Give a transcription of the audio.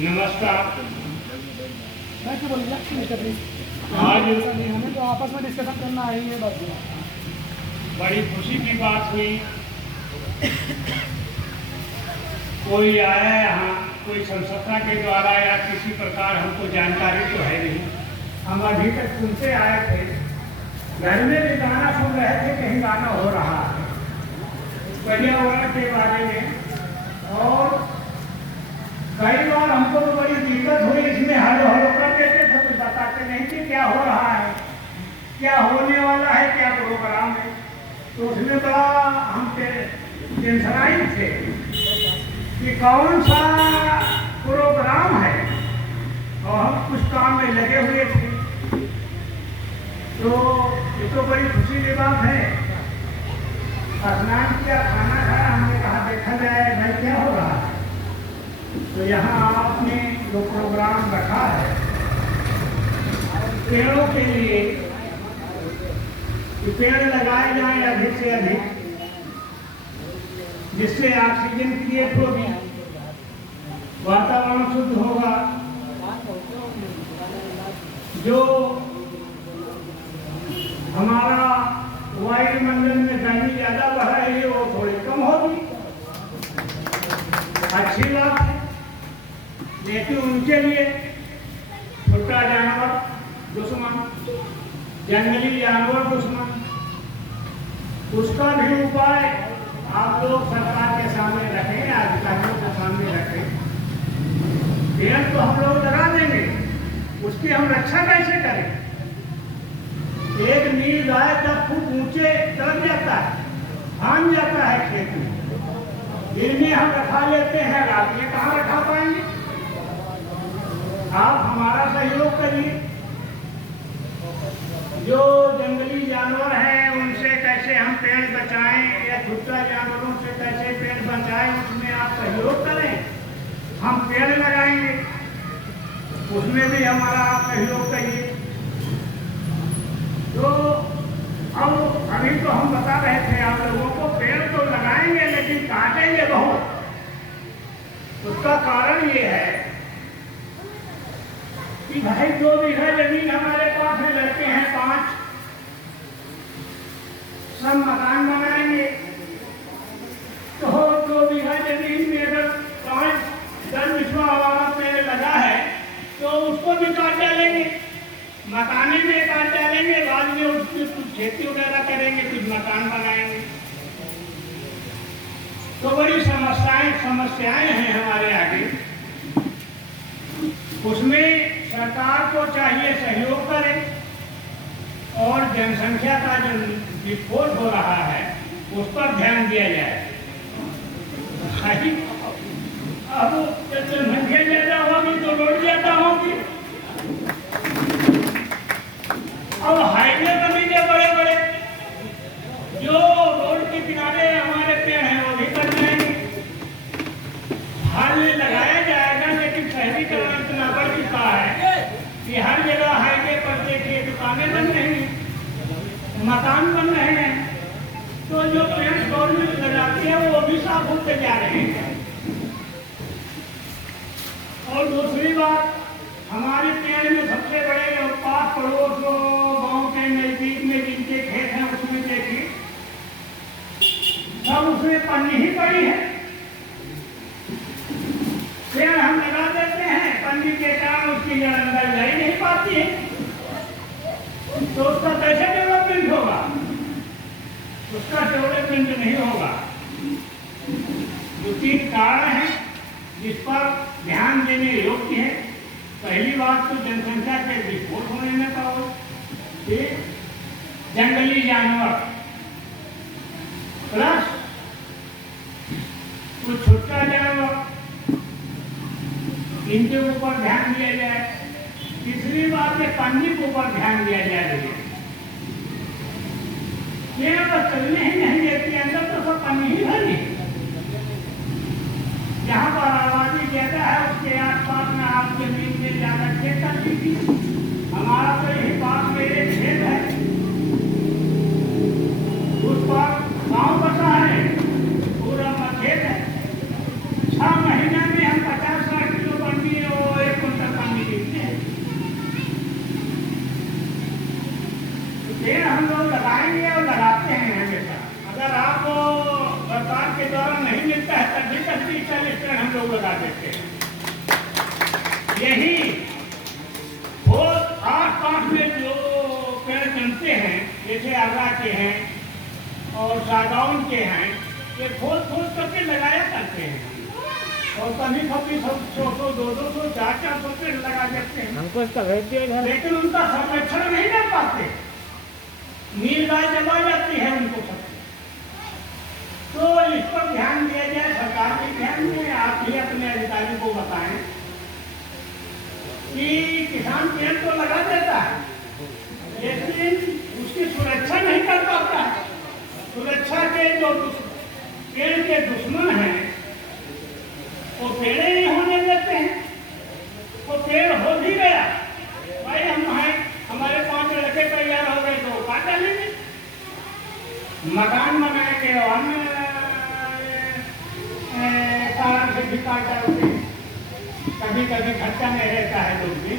नमस्कार। मैं क्या बोलूँगा आज हमें तो आपस में डिस्कशन करना है ये बस। बड़ी खुशी की बात हुई, कोई आया यहाँ, कोई संस्था के द्वारा या किसी प्रकार हमको जानकारी तो है नहीं। हम अभी तक सुनते आए थे, घर में भी गाना सुन रहे थे, कहीं गाना हो रहा है पर्यावरण के बारे में, और कई बार हमको तो बड़ी दिक्कत हुई। इसमें हलो हलो कर देते थे, कुछ बताते नहीं कि क्या हो रहा है, क्या होने वाला है, क्या प्रोग्राम है। तो उसमें बड़ा हम टेंशनाइज थे कि कौन सा प्रोग्राम है, और हम कुछ काम में लगे हुए थे। तो ये तो बड़ी खुशी की बात है। स्नान किया, खाना खाया, हमने कहा देखा जाए भाई क्या हो रहा है। तो यहाँ आपने जो प्रोग्राम रखा है पेड़ों के लिए, कि पेड़ लगाए जाएं अधिक से अधिक, जिससे ऑक्सीजन क्रिएट होगी, वातावरण शुद्ध होगा, जो हमारा वायुमंडल में गर्मी ज्यादा बढ़ रही है वो थोड़ी कम होगी, अच्छी बात है। लेकिन उनके लिए छोटा जानवर दुश्मन, जंगली जानवर दुश्मन, उसका भी उपाय आप लोग सरकार के सामने रखें, अधिकारियों के सामने रखें। पेड़ तो हम लोग लगा देंगे, उसकी हम रक्षा कैसे करें। एक नील गाय का फुट ऊंचे चढ़ जाता है, भान जाता है खेत में, दिन में हम रखा लेते हैं, रात में कहाँ रखा पाएंगे। आप हमारा सहयोग करिए। जो जंगली जानवर हैं उनसे कैसे हम पेड़ बचाएं, या छुट्टा जानवरों से कैसे पेड़ बचाएं, उसमें आप सहयोग करें। हम पेड़ लगाएंगे, उसमें भी हमारा आप सहयोग करिए। तो अब अभी तो हम बता रहे थे आप लोगों को, पेड़ तो लगाएंगे लेकिन काटेंगे बहुत। उसका कारण ये है कि भाई 2 बीघा जमीन हमारे पास है, लड़के हैं 5, सब मकान बनाएंगे। तो 2 बीघा जमीन में अगर 5-10 बिस्वा हमारा पेड़ लगा है तो उसको भी काट डालेंगे, मकाने में काट डालेंगे, बाद में उसकी कुछ खेती वगैरह करेंगे, कुछ मकान बनाएंगे। तो बड़ी समस्याएं हैं हमारे आगे। उसमें सरकार को चाहिए सहयोग करे, और जनसंख्या का जो विस्फोट हो रहा है उस पर ध्यान दिया जाए। अब जनसंख्या ज्यादा होगी तो रोड ज्यादा होगी। अब हाईवे बनेंगे बड़े बड़े, जो रोड के किनारे हमारे पेड़ हैं वो भी कट जाएंगे। हाल में लगाया जाएगा, लेकिन शहरीकरण इतना बढ़ चुका है कि हर जगह हाईवे पर देखिए दुकानें बन रही हैं, मकान बन रहे हैं। तो जो पेड़ गवर्नमेंट लगाती है वो भी साफ होते जा रहे हैं। और दूसरी बात, हमारे पेड़ में सबसे बड़े पास पड़ोस गांव के नजदीक में जिनके खेत हैं उसमें देखिए सब उसमें पन्नी ही पड़ी है। पेड़ हम लगा देते हैं, पन्नी के कारण उसकी जड़ अंदर जा ही नहीं पाती है, तो उसका कैसे डेवलपमेंट होगा, उसका डेवलपमेंट नहीं होगा। 2-3 कारण हैं जिस पर ध्यान देने योग्य है। पहली बात तो जनसंख्या के विस्फोट होने में पाओ, जंगली जानवर प्लस कुछ छोटा जानवर, इनके ऊपर ध्यान दिया जाए। तीसरी बात है पन्नी के ऊपर ध्यान दिया जाए। ये बस चलने ही नहीं देती, अंदर तो सब पन्नी ही भरी। जहाँ पर आबादी ज्यादा है उसके आसपास में आप जमीन में ज्यादा खेत कर दीजिए। हमारा तो यही पास में एक खेत है, उस पर गाँव बसा है, पूरा खेत है। 6 महीने में हम 50-60 किलो पन्नी लोग लगा देते हैं। यही वो आस पास में जो पेड़ बनते हैं, जैसे आगरा के हैं और सागौन के हैं, ये खोद खोद करके लगाया करते हैं और कभी कभी 100, 200, 400 पेड़ लगा देते हैं। हमको इसका भेज दिया इधर। लेकिन उनका संरक्षण नहीं कर पाते, नील गाय जमा जाती है उनको सब। तो इस पर ध्यान दिया जाए, सरकार के ध्यान में, आप भी अपने अधिकारी को बताएं कि किसान पेड़ तो लगा देता है लेकिन उसकी सुरक्षा नहीं कर पाता है। सुरक्षा के जो पेड़ के दुश्मन हैं वो पेड़ ही नहीं होने देते हैं। वो पेड़ हो भी गया, भाई हम हैं, हमारे 5 लड़के तैयार हो गए तो काट डालेंगे, मकान बनाएंगे और अन्य कारण से भी काट डालते हैं। कभी कभी खर्चा नहीं रहता है लोग भी